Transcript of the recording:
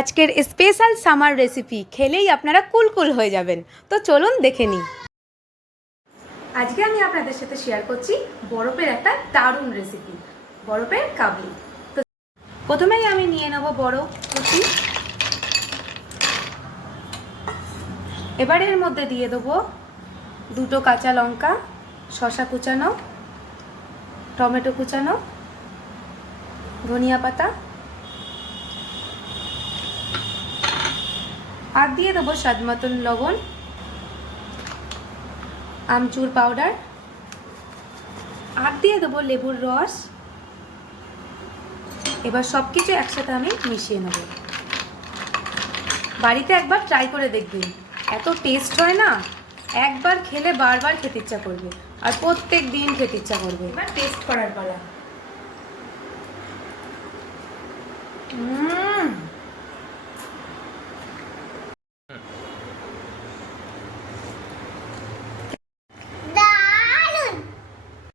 আজকের special summer recipe খেলেই আপনারা কুলকুল হয়ে যাবেন। তো চলুন দেখে নিই। আজকে আমি আপনাদের সাথে শেয়ার করছি বরফের একটা দারুণ রেসিপি, বরফের কাবলি। তো প্রথমেই আমি নিয়ে নেব বরফ কুচি। এবার এর মধ্যে দিয়ে দেবো দুটো কাঁচা লঙ্কা, শসা কুচানো, টমেটো কুচানো, ধনিয়া পাতা, আর দিয়ে দেবো স্বাদ মতন লবণ, আমচুর পাউডার, আর দিয়ে দেবো লেবুর রস। এবার সব কিছু একসাথে আমি মিশিয়ে নেব। বাড়িতে একবার ট্রাই করে দেখবেন, এত টেস্ট হয় না, একবার খেলে বারবার খেতে ইচ্ছা করবে, আর প্রত্যেক দিন খেতে ইচ্ছা করবে। এবার টেস্ট করার পালা।